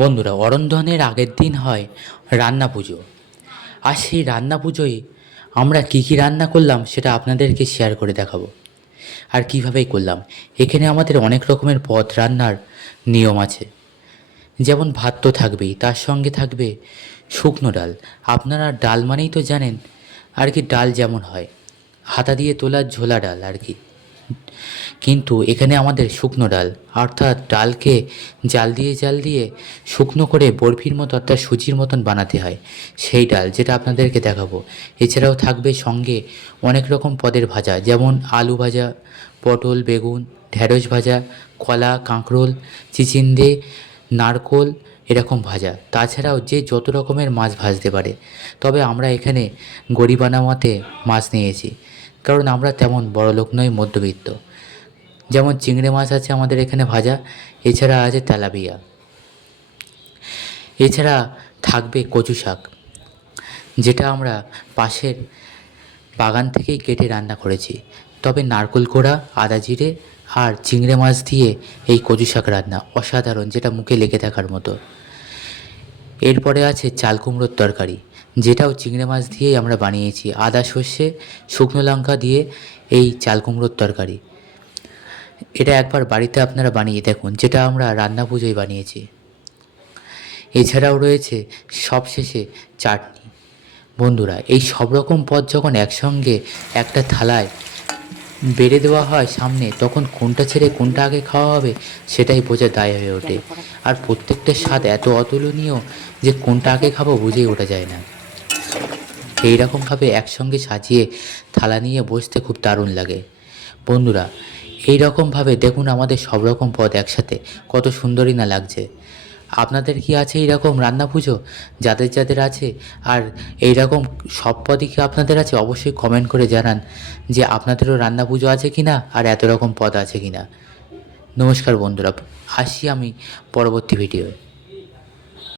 বন্ধুরা, অরন্ধনের আগের দিন হয় রান্না পুজো। আর সেই রান্না পুজোয় আমরা কী কী রান্না করলাম সেটা আপনাদেরকে শেয়ার করে দেখাবো। আর কীভাবেই করলাম। এখানে আমাদের অনেক রকমের পদ রান্নার নিয়ম আছে। যেমন ভাত তো থাকবেই, তার সঙ্গে থাকবে শুকনো ডাল। আপনারা ডাল মানেই তো জানেন আর কি, ডাল যেমন হয় হাতা দিয়ে তোলা ঝোলা ডাল আর কি। কিন্তু এখানে আমাদের শুকনো ডাল, অর্থাৎ ডালকে জাল দিয়ে শুকনো করে বরফির মতো অর্থাৎ সুজির মতন বানাতে হয়, সেই ডাল যেটা আপনাদেরকে দেখাবো। এছাড়াও থাকবে সঙ্গে অনেক রকম পদের ভাজা, যেমন আলু ভাজা, পটল, বেগুন, ঢ্যাঁড়স ভাজা, কলা, কাঁকরোল, চিচিন্দে, নারকোল, এরকম ভাজা। তাছাড়াও যে যত রকমের মাছ ভাজতে পারে, তবে আমরা এখানে গরিবানা মতে মাছ নিয়েছি, কারণ আমরা তেমন বড়লোক নই, মধ্যবিত্ত। যেমন চিংড়ি মাছ আছে আমাদের এখানে ভাজা, এছাড়া আছে তেলাপিয়া, এছাড়া থাকবে কচু শাক, যেটা আমরা পাশের বাগান থেকেই কেটে রান্না করেছি। তবে নারকেল কোড়া, আদা জিরে আর চিংড়ি মাছ দিয়ে এই কচু শাক রান্না অসাধারণ, যেটা মুখে লেগে থাকার মতো। এরপরে আছে চাল কুমড়োর তরকারি, যেটাও চিংড়ি মাছ দিয়েই আমরা বানিয়েছি। আদা, সর্ষে, শুকনো লঙ্কা দিয়ে এই চাল কুমড়োর তরকারি, এটা একবার বাড়িতে আপনারা বানিয়ে দেখুন, যেটা আমরা রান্না পুজোয় বানিয়েছি। এছাড়াও রয়েছে সবশেষে চাটনি। বন্ধুরা, এই সব রকম পদ যখন একসঙ্গে একটা থালায় বেড়ে দেওয়া হয় সামনে, তখন কোনটা ছেড়ে কোনটা আগে খাওয়া হবে সেটাই বোঝা দায় হয়ে ওঠে। আর প্রত্যেকটার স্বাদ এত অতুলনীয় যে কোনটা আগে খাবো বুঝেই ওঠা যায় না। এই রকমভাবে একসঙ্গে সাজিয়ে থালা নিয়ে বসতে খুব দারুণ লাগে। বন্ধুরা, এই রকমভাবে দেখুন আমাদের সব রকম পদ একসাথে কত সুন্দরই না লাগছে। আপনাদের কি আছে এইরকম রান্না পুজো? যাদের যাদের আছে, আর এই রকম সব পদই কি আপনাদের আছে, অবশ্যই কমেন্ট করে জানান যে আপনাদেরও রান্না পুজো আছে কি না, আর এত রকম পদ আছে কি না। নমস্কার বন্ধুরা, আসি আমি পরবর্তী ভিডিওয়।